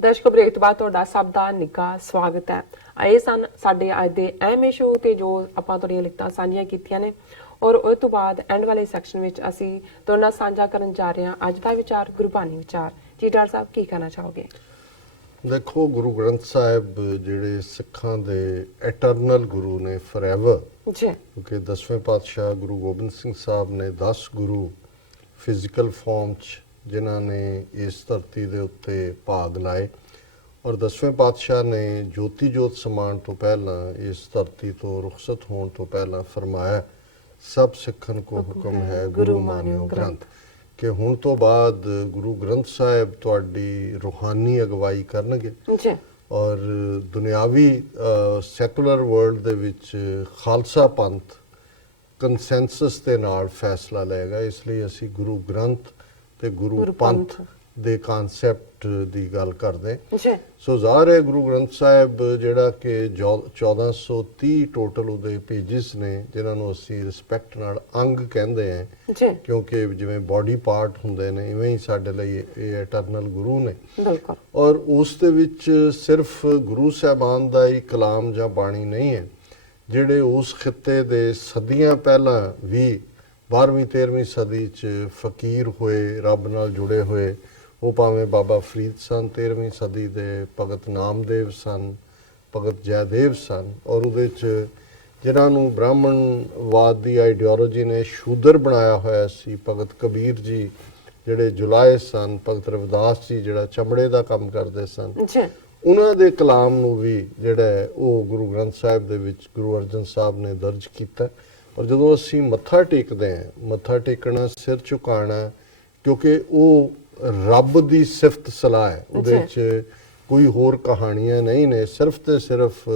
ਦਰਸ਼ਕੋ break ਤੋਂ ਬਾਅਦ ਤੁਹਾਡਾ ਸਭ ਦਾ ਨਿੱਘਾ ਸਵਾਗਤ ਹੈ। ਇਹ ਸਨ ਸਾਡੇ ਅੱਜ ਦੇ ਅਹਿਮ ਸ਼ੋਅ ਤੇ ਜੋ ਆਪਾਂ ਤੁਹਾਡੀਆਂ ਲਿਖਤਾਂ ਸਾਂਝੀਆਂ ਕੀਤੀਆਂ ਨੇ ਔਰ ਉਸ ਤੋਂ ਬਾਅਦ ਐਂਡ ਵਾਲੇ ਸੈਕਸ਼ਨ ਵਿੱਚ ਅਸੀਂ ਤੁਹਾਡੇ ਨਾਲ ਸਾਂਝਾ ਕਰਨ ਜਾ ਰਹੇ ਹਾਂ ਅੱਜ ਦਾ ਵਿਚਾਰ ਗੁਰਬਾਣੀ ਵਿਚਾਰ। ਜੀ ਡਾਕਟਰ ਸਾਹਿਬ ਕੀ ਕਹਿਣਾ ਚਾਹੋਗੇ? ਦੇਖੋ, ਗੁਰੂ ਗ੍ਰੰਥ ਸਾਹਿਬ ਜਿਹੜੇ ਸਿੱਖਾਂ ਦੇ ਐਟਰਨਲ ਗੁਰੂ ਨੇ, ਫੋਰਐਵਰ ਜੀ, ਕਿਉਂਕਿ 10ਵੇਂ ਪਾਤਸ਼ਾਹ ਗੁਰੂ ਗੋਬਿੰਦ ਸਿੰਘ ਸਾਹਿਬ ਨੇ 10 ਗੁਰੂ ਫਿਜ਼ੀਕਲ ਫਾਰਮ 'ਚ ਜਿਨ੍ਹਾਂ ਨੇ ਇਸ ਧਰਤੀ ਦੇ ਉੱਤੇ ਭਾਗ ਲਾਏ ਔਰ 10ਵੇਂ ਪਾਤਸ਼ਾਹ ਨੇ ਜੋਤੀ ਜੋਤ ਸਮਾਉਣ ਤੋਂ ਪਹਿਲਾਂ ਇਸ ਧਰਤੀ ਤੋਂ ਰੁਖਸਤ ਹੋਣ ਤੋਂ ਪਹਿਲਾਂ ਫਰਮਾਇਆ, ਸਭ ਸਿੱਖਣ ਕੋ ਹੁਕਮ ਹੈ ਗੁਰੂ ਮਾਨਿਓ ਗ੍ਰੰਥ, ਕਿ ਹੁਣ ਤੋਂ ਬਾਅਦ ਗੁਰੂ ਗ੍ਰੰਥ ਸਾਹਿਬ ਤੁਹਾਡੀ ਰੂਹਾਨੀ ਅਗਵਾਈ ਕਰਨਗੇ ਔਰ ਦੁਨਿਆਵੀ ਸੈਕੂਲਰ ਵਰਲਡ ਦੇ ਵਿੱਚ ਖਾਲਸਾ ਪੰਥ ਕੰਸੈਂਸਸ ਦੇ ਨਾਲ ਫੈਸਲਾ ਲਏਗਾ। ਇਸ ਲਈ ਅਸੀਂ ਗੁਰੂ ਗ੍ਰੰਥ ਤੇ ਗੁਰੂ ਪੰਥ ਦੇ ਕਨਸੈਪਟ ਦੀ ਗੱਲ ਕਰਦੇ। ਸੋ ਜ਼ਾਹਰ ਹੈ ਗੁਰੂ ਗ੍ਰੰਥ ਸਾਹਿਬ ਜਿਹੜਾ ਕਿ 1430 ਟੋਟਲ ਉਹਦੇ ਪੇਜਿਸ ਨੇ, ਜਿਨ੍ਹਾਂ ਨੂੰ ਅਸੀਂ ਰਿਸਪੈਕਟ ਨਾਲ ਅੰਗ ਕਹਿੰਦੇ ਹਾਂ ਕਿਉਂਕਿ ਜਿਵੇਂ ਬਾਡੀ ਪਾਰਟ ਹੁੰਦੇ ਨੇ ਇਵੇਂ ਹੀ ਸਾਡੇ ਲਈ ਇਹ ਐਟਰਨਲ ਗੁਰੂ ਨੇ। ਔਰ ਉਸ ਦੇ ਵਿੱਚ ਸਿਰਫ ਗੁਰੂ ਸਾਹਿਬਾਨ ਦਾ ਹੀ ਕਲਾਮ ਜਾਂ ਬਾਣੀ ਨਹੀਂ ਹੈ, ਜਿਹੜੇ ਉਸ ਖਿੱਤੇ ਦੇ ਸਦੀਆਂ ਪਹਿਲਾਂ ਵੀ 12ਵੀਂ 13ਵੀਂ ਸਦੀ 'ਚ ਫਕੀਰ ਹੋਏ, ਰੱਬ ਨਾਲ ਜੁੜੇ ਹੋਏ, ਉਹ ਭਾਵੇਂ ਬਾਬਾ ਫਰੀਦ ਸਨ 13ਵੀਂ ਸਦੀ ਦੇ, ਭਗਤ ਨਾਮਦੇਵ ਸਨ, ਭਗਤ ਜੈਦੇਵ ਸਨ, ਔਰ ਉਹਦੇ 'ਚ ਜਿਨ੍ਹਾਂ ਨੂੰ ਬ੍ਰਾਹਮਣਵਾਦ ਦੀ ਆਈਡੀਓਲੋਜੀ ਨੇ ਸ਼ੂਦਰ ਬਣਾਇਆ ਹੋਇਆ ਸੀ, ਭਗਤ ਕਬੀਰ ਜੀ ਜਿਹੜੇ ਜੁਲਾਏ ਸਨ, ਭਗਤ ਰਵਿਦਾਸ ਜੀ ਜਿਹੜਾ ਚਮੜੇ ਦਾ ਕੰਮ ਕਰਦੇ ਸਨ, ਉਹਨਾਂ ਦੇ ਕਲਾਮ ਨੂੰ ਵੀ ਜਿਹੜਾ ਉਹ ਗੁਰੂ ਗ੍ਰੰਥ ਸਾਹਿਬ ਦੇ ਵਿੱਚ ਗੁਰੂ ਅਰਜਨ ਸਾਹਿਬ ਨੇ ਦਰਜ ਕੀਤਾ। ਔਰ ਜਦੋਂ ਅਸੀਂ ਮੱਥਾ ਟੇਕਦੇ ਹਾਂ, ਮੱਥਾ ਟੇਕਣਾ, ਸਿਰ ਝੁਕਾਉਣਾ, ਕਿਉਂਕਿ ਉਹ ਰੱਬ ਦੀ ਸਿਫਤ ਸਲਾਹ ਹੈ, ਉਹਦੇ 'ਚ ਕੋਈ ਹੋਰ ਕਹਾਣੀਆਂ ਨਹੀਂ ਨੇ, ਸਿਰਫ ਤੇ ਸਿਰਫ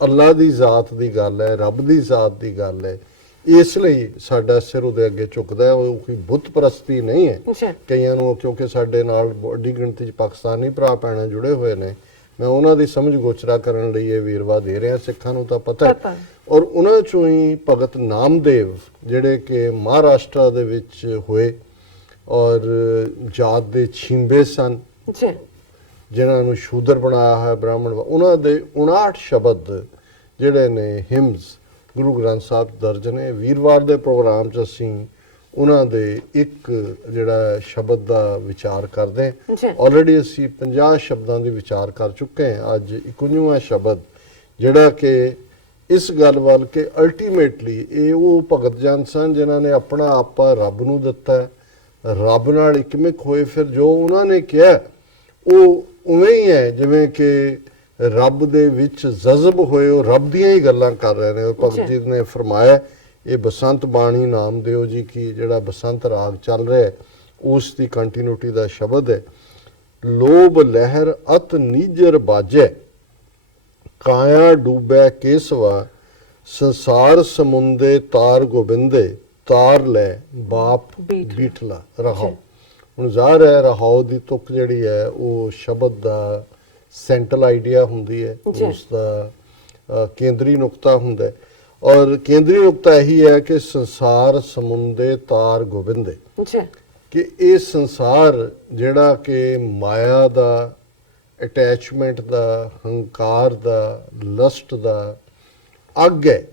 ਅੱਲਾ ਦੀ ਜ਼ਾਤ ਦੀ ਗੱਲ ਹੈ, ਰੱਬ ਦੀ ਜ਼ਾਤ ਦੀ ਗੱਲ ਹੈ। ਇਸ ਲਈ ਸਾਡਾ ਸਿਰ ਉਹਦੇ ਅੱਗੇ ਝੁਕਦਾ ਹੈ। ਉਹ ਕੋਈ ਬੁੱਤ ਪ੍ਰਸਤੀ ਨਹੀਂ ਹੈ। ਕਈਆਂ ਨੂੰ ਕਿਉਂਕਿ ਸਾਡੇ ਨਾਲ ਵੱਡੀ ਗਿਣਤੀ 'ਚ ਪਾਕਿਸਤਾਨੀ ਭਰਾ ਭੈਣਾਂ ਜੁੜੇ ਹੋਏ ਨੇ, ਮੈਂ ਉਹਨਾਂ ਦੀ ਸਮਝ ਗੋਚਰਾ ਕਰਨ ਲਈ ਇਹ ਵੇਰਵਾ ਦੇ ਰਿਹਾ। ਸਿੱਖਾਂ ਨੂੰ ਤਾਂ ਪਤਾ ਹੈ। ਔਰ ਉਹਨਾਂ 'ਚੋਂ ਹੀ ਭਗਤ ਨਾਮਦੇਵ ਜਿਹੜੇ ਕਿ ਮਹਾਰਾਸ਼ਟਰ ਦੇ ਵਿੱਚ ਹੋਏ ਔਰ ਜਾਤ ਦੇ ਛਿੰਬੇ ਸਨ, ਜਿਨ੍ਹਾਂ ਨੂੰ ਸ਼ੂਦਰ ਬਣਾਇਆ ਹੋਇਆ ਬ੍ਰਾਹਮਣ, ਉਹਨਾਂ ਦੇ 59 ਸ਼ਬਦ ਜਿਹੜੇ ਨੇ ਹਿਮਸ ਗੁਰੂ ਗ੍ਰੰਥ ਸਾਹਿਬ ਦਰਜ ਨੇ। ਵੀਰਵਾਰ ਦੇ ਪ੍ਰੋਗਰਾਮ 'ਚ ਅਸੀਂ ਉਹਨਾਂ ਦੇ ਇੱਕ ਜਿਹੜਾ ਸ਼ਬਦ ਦਾ ਵਿਚਾਰ ਕਰਦੇ ਹਾਂ। ਆਲਰੇਡੀ ਅਸੀਂ 50 ਸ਼ਬਦਾਂ ਦੀ ਵਿਚਾਰ ਕਰ ਚੁੱਕੇ ਹਾਂ। ਅੱਜ 51ਵਾਂ ਸ਼ਬਦ ਜਿਹੜਾ ਕਿ ਇਸ ਗੱਲ ਵੱਲ ਕਿ ਅਲਟੀਮੇਟਲੀ ਇਹ ਉਹ ਭਗਤ ਜਨ ਸਨ ਜਿਨ੍ਹਾਂ ਨੇ ਆਪਣਾ ਆਪਾ ਰੱਬ ਨੂੰ ਦਿੱਤਾ, ਰੱਬ ਨਾਲ ਇਕਮਿਕ ਹੋਏ, ਫਿਰ ਜੋ ਉਹਨਾਂ ਨੇ ਕਿਹਾ ਉਹ ਉਵੇਂ ਹੀ ਹੈ ਜਿਵੇਂ ਕਿ ਰੱਬ ਦੇ ਵਿੱਚ ਜਜ਼ਬ ਹੋਏ, ਉਹ ਰੱਬ ਦੀਆਂ ਹੀ ਗੱਲਾਂ ਕਰ ਰਹੇ ਨੇ। ਭਗਤ ਜੀ ਨੇ ਫਰਮਾਇਆ, ਇਹ ਬਸੰਤ ਬਾਣੀ ਨਾਮਦੇਵ ਜੀ ਕੀ ਜਿਹੜਾ ਬਸੰਤ ਰਾਗ ਚੱਲ ਰਿਹਾ ਉਸ ਦੀ ਕੰਟੀਨਿਊਟੀ ਦਾ ਸ਼ਬਦ ਹੈ। ਲੋਭ ਲਹਿਰ ਅਤ ਨੀਜਰ ਬਾਜੈ, ਕਾਇਆ ਡੂਬੈ ਕੇਸਵਾ, ਸੰਸਾਰ ਸਮੁੰਦੇ ਤਾਰ ਗੋਬਿੰਦੇ, ਤਾਰ ਲੈ ਬਾਪ ਬੀਠਲਾ। ਰਹਾਓ। ਹੁਣ ਜ਼ਾਹਰ ਹੈ ਰਹਾਓ ਦੀ ਤੁਕ ਜਿਹੜੀ ਹੈ ਉਹ ਸ਼ਬਦ ਦਾ ਸੈਂਟਰਲ ਆਈਡੀਆ ਹੁੰਦੀ ਹੈ, ਉਸ ਦਾ ਕੇਂਦਰੀ ਨੁਕਤਾ ਹੁੰਦਾ ਹੈ। ਔਰ ਕੇਂਦਰੀ ਨੁਕਤਾ ਇਹੀ ਹੈ ਕਿ ਸੰਸਾਰ ਸਮੁੰਦੇ ਤਾਰ ਗੋਬਿੰਦੇ, ਕਿ ਇਹ ਸੰਸਾਰ ਜਿਹੜਾ ਕਿ ਮਾਇਆ ਦਾ, ਅਟੈਚਮੈਂਟ ਦਾ, ਹੰਕਾਰ ਦਾ, ਲਸਟ ਦਾ ਅੱਗ ਹੈ।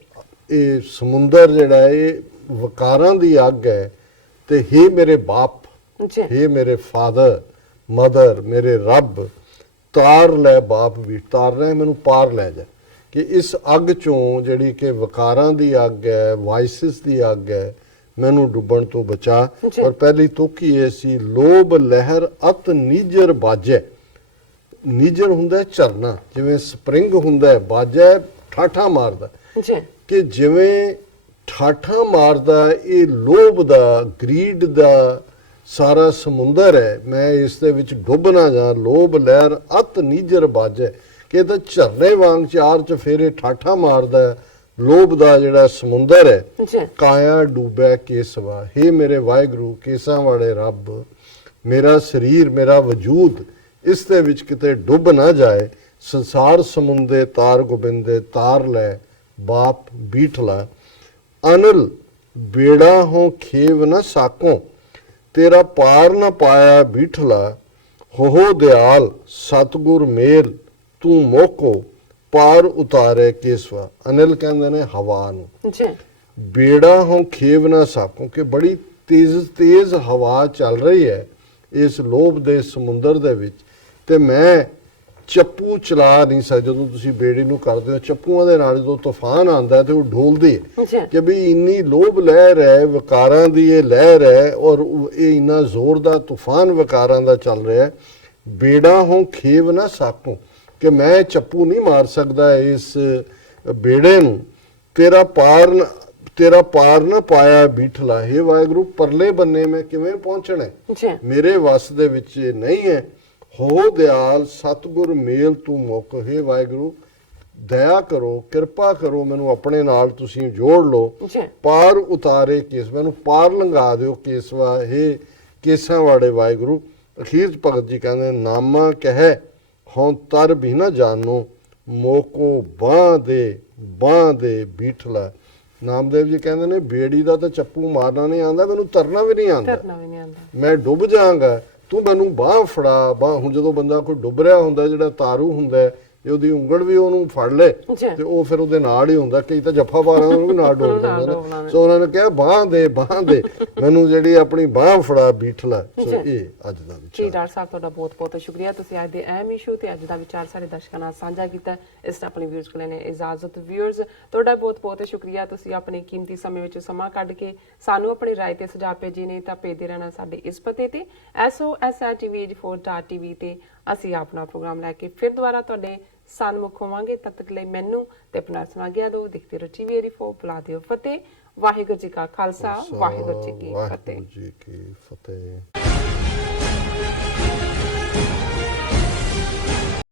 ਇਹ ਸਮੁੰਦਰ ਜਿਹੜਾ ਹੈ ਇਹ ਵਕਾਰਾਂ ਦੀ ਅੱਗ ਹੈ। ਤੇ ਹੇ ਮੇਰੇ ਬਾਪ, ਹੇ ਮੇਰੇ ਫਾਦਰ ਮਦਰ, ਮੇਰੇ ਰੱਬ, ਤਾਰ ਲੈ ਬਾਪ ਵੀ, ਤਾਰ ਲੈ ਮੈਨੂੰ ਪਾਰ ਲੈ ਜਾ, ਕਿ ਇਸ ਅੱਗ ਚੋਂ ਜਿਹੜੀ ਕਿ ਵਕਾਰਾਂ ਦੀ ਅੱਗ ਹੈ, ਵਾਇਸਿਸ ਦੀ ਅੱਗ ਹੈ, ਮੈਨੂੰ ਡੁੱਬਣ ਤੋਂ ਬਚਾ। ਔਰ ਪਹਿਲੀ ਤੁਕ ਹੀ ਇਹ ਸੀ, ਲੋਭ ਲਹਿਰ ਅਤ ਨੀਜਰ ਬਾਜੈ। ਨੀਜਰ ਹੁੰਦਾ ਝਰਨਾ, ਜਿਵੇਂ ਸਪਰਿੰਗ ਹੁੰਦਾ, ਬਾਜੈ ਠਾਠਾ ਮਾਰਦਾ, ਕਿ ਜਿਵੇਂ ਠਾਠਾ ਮਾਰਦਾ ਇਹ ਲੋਭ ਦਾ, ਗਰੀਡ ਦਾ ਸਾਰਾ ਸਮੁੰਦਰ ਹੈ, ਮੈਂ ਇਸ ਦੇ ਵਿੱਚ ਡੁੱਬ ਨਾ ਜਾ। ਲੋਭ ਲਹਿਰ ਅਤ ਨੀਜਰ ਬਾਜੈ, ਕਿ ਤਾਂ ਝਰਨੇ ਵਾਂਗ ਚਾਰ ਚਫੇਰੇ ਠਾਠਾ ਮਾਰਦਾ ਲੋਭ ਦਾ ਜਿਹੜਾ ਸਮੁੰਦਰ ਹੈ। ਕਾਇਆ ਡੂਬੈ ਕੇਸਵਾ, ਹੇ ਮੇਰੇ ਵਾਹਿਗੁਰੂ, ਕੇਸਾਂ ਵਾਲੇ ਰੱਬ, ਮੇਰਾ ਸਰੀਰ, ਮੇਰਾ ਵਜੂਦ ਇਸ ਦੇ ਵਿੱਚ ਕਿਤੇ ਡੁੱਬ ਨਾ ਜਾਏ। ਸੰਸਾਰ ਸਮੁੰਦੇ ਤਾਰ ਗੋਬਿੰਦੇ, ਤਾਰ ਲੈ ਬਾਪ ਬੀਠਲਾ। ਅਨਲ ਬੇੜਾ ਹੋ ਖੇਵ ਨਾ ਸਾਕੋ, ਤੇਰਾ ਪਾਰ ਨਾ ਪਾਇਆ ਬੀਠਲਾ। ਹੋ ਦਿਆਲ ਸਤਿਗੁਰ ਮੇਲ ਤੂੰ ਮੋਕੋ ਪਾਰ ਉਤਾਰੇ ਕੇਸਵਾ। ਅਨਿਲ ਕਹਿੰਦੇ ਨੇ ਹਵਾ ਨੂੰ ਜੀ ਬੇੜਾ ਹੋਂ ਖੇਵ ਨਾ ਸਾਕੋ, ਕਿ ਬੜੀ ਤੇਜ਼ ਹਵਾ ਚੱਲ ਰਹੀ ਹੈ ਇਸ ਲੋਭ ਦੇ ਸਮੁੰਦਰ ਦੇ ਵਿੱਚ, ਤੇ ਮੈਂ ਚੱਪੂ ਚਲਾ ਨਹੀਂ ਸਕਦਾ। ਜਦੋਂ ਤੁਸੀਂ ਬੇੜੀ ਨੂੰ ਕਰਦੇ ਹੋ ਚੱਪੂਆਂ ਦੇ ਨਾਲ, ਜਦੋਂ ਤੂਫਾਨ ਆਉਂਦਾ ਤੇ ਉਹ ਢੋਲਦੀ ਹੈ ਕਿ ਵੀ ਇੰਨੀ ਲੋਭ ਲਹਿਰ ਹੈ, ਵਿਕਾਰਾਂ ਦੀ ਇਹ ਲਹਿਰ ਹੈ, ਔਰ ਇਹ ਇੰਨਾ ਜ਼ੋਰ ਦਾ ਤੂਫਾਨ ਵਿਕਾਰਾਂ ਦਾ ਚੱਲ ਰਿਹਾ ਹੈ। ਬੇੜਾ ਹੋਂ ਖੇਵ ਨਾ ਸਾਕੋ, ਕਿ ਮੈਂ ਚੱਪੂ ਨਹੀਂ ਮਾਰ ਸਕਦਾ ਇਸ ਬੇੜੇ ਨੂੰ। ਤੇਰਾ ਪਾਰ ਨਾ ਪਾਇਆ ਬੀਠਲਾ, ਹੇ ਵਾਹਿਗੁਰੂ ਪਰਲੇ ਬੰਨੇ ਮੈਂ ਕਿਵੇਂ ਪਹੁੰਚਣਾ ਹੈ, ਮੇਰੇ ਵੱਸ ਦੇ ਵਿੱਚ ਨਹੀਂ ਹੈ। ਹੋ ਦਿਆਲ ਸਤਿਗੁਰ ਮੇਲ ਤੂੰ ਮੁੱਕ, ਹੇ ਵਾਹਿਗੁਰੂ ਦਇਆ ਕਰੋ, ਕਿਰਪਾ ਕਰੋ, ਮੈਨੂੰ ਆਪਣੇ ਨਾਲ ਤੁਸੀਂ ਜੋੜ ਲਓ। ਪਾਰ ਉਤਾਰੇ ਕੇਸ, ਮੈਨੂੰ ਪਾਰ ਲੰਘਾ ਦਿਓ ਕੇਸਵਾ, ਹੇ ਕੇਸਾਂ ਵਾਲੇ ਵਾਹਿਗੁਰੂ। ਅਖੀਰ 'ਚ ਭਗਤ ਜੀ ਕਹਿੰਦੇ ਨਾਮਾ ਕਹਿ ਹੋਂ ਤਰ ਵੀ ਨਾ ਜਾਨੋ, ਮੋਕੋ ਬਾਂਹ ਦੇ ਬੀਠਲਾ। ਨਾਮਦੇਵ ਜੀ ਕਹਿੰਦੇ ਨੇ ਬੇੜੀ ਦਾ ਤਾਂ ਚੱਪੂ ਮਾਰਨਾ ਨਹੀਂ ਆਉਂਦਾ, ਮੈਨੂੰ ਤਰਨਾ ਵੀ ਨਹੀਂ ਆਉਂਦਾ, ਮੈਂ ਡੁੱਬ ਜਾਵਾਂਗਾ, ਤੂੰ ਮੈਨੂੰ ਬਾਂਹ ਫੜਾ। ਹੁਣ ਜਦੋਂ ਬੰਦਾ ਕੋਈ ਡੁੱਬ ਰਿਹਾ ਹੁੰਦਾ, ਜਿਹੜਾ ਤਾਰੂ ਹੁੰਦਾ ਤੇ ਉਹਦੀ ਉਂਗਲ ਵੀ ਉਹਨੂੰ ਫੜ ਲੇ ਤੇ ਉਹ ਫਿਰ ਉਹਦੇ ਨਾਲ ਹੀ ਹੁੰਦਾ। ਕਈ ਤਾਂ ਜੱਫਾ ਪਾ ਰਹੇ ਉਹਨੂੰ ਵੀ ਨਾਲ ਡੋਲ ਦਿੰਦੇ ਨੇ। ਸੋ ਉਹਨਾਂ ਨੇ ਕਿਹਾ ਬਾਂਹ ਦੇ ਮੈਨੂੰ ਜਿਹੜੀ ਆਪਣੀ ਬਾਂਹ ਫੜਾ ਬੀਠਲਾ। ਸੋ ਇਹ ਅੱਜ ਦਾ ਵਿਚਾਰ ਜੀ। ਡਾਕਟਰ ਸਾਹਿਬ ਤੁਹਾਡਾ ਬਹੁਤ ਬਹੁਤ ਸ਼ੁਕਰੀਆ, ਤੁਸੀਂ ਅੱਜ ਦੇ ਅਹਿਮ ਇਸ਼ੂ ਤੇ ਅੱਜ ਦਾ ਵਿਚਾਰ ਸਾਰੇ ਦਰਸ਼ਕਾਂ ਨਾਲ ਸਾਂਝਾ ਕੀਤਾ। ਇਸ ਨਾਲ ਆਪਣੇ ਵਿਊਅਰਸ ਕੋਲ ਨੇ ਇਜਾਜ਼ਤ। ਵਿਊਅਰਸ ਤੁਹਾਡਾ ਬਹੁਤ ਬਹੁਤ ਸ਼ੁਕਰੀਆ, ਤੁਸੀਂ ਆਪਣੇ ਕੀਮਤੀ ਸਮੇਂ ਵਿੱਚ ਸਮਾਂ ਕੱਢ ਕੇ ਸਾਨੂੰ ਆਪਣੀ ਰਾਏ ਤੇ ਸੁਝਾਅ ਭੇਜੇ ਨੇ। ਤਾਂ ਭੇਜਦੇ ਰਹਿਣਾ ਸਾਡੇ ਇਸ ਪਤੇ ਤੇ SOS@tv4.tv ਤੇ ਅਸੀਂ ਆਪਣਾ ਪ੍ਰੋਗਰਾਮ ਲੈ ਕੇ ਫਿਰ ਦੁਬਾਰਾ ਤੁਹਾਡੇ ਸਨਮੁਖ ਹੋਵਾਂਗੇ। ਤਦ ਤੱਕ ਲਈ ਮੈਨੂੰ ਤੇ ਆਪਣਾ ਸਮਾਂ ਗਿਆ ਦੋ ਦੇਖਦੇ ਰਹੋ TV4। ਬੁਲਾ ਦਿਓ ਫਤਿਹ। ਵਾਹਿਗੁਰੂ ਜੀ ਕਾ ਖਾਲਸਾ, ਵਾਹਿਗੁਰੂ ਜੀ ਕੀ ਫਤਿਹ।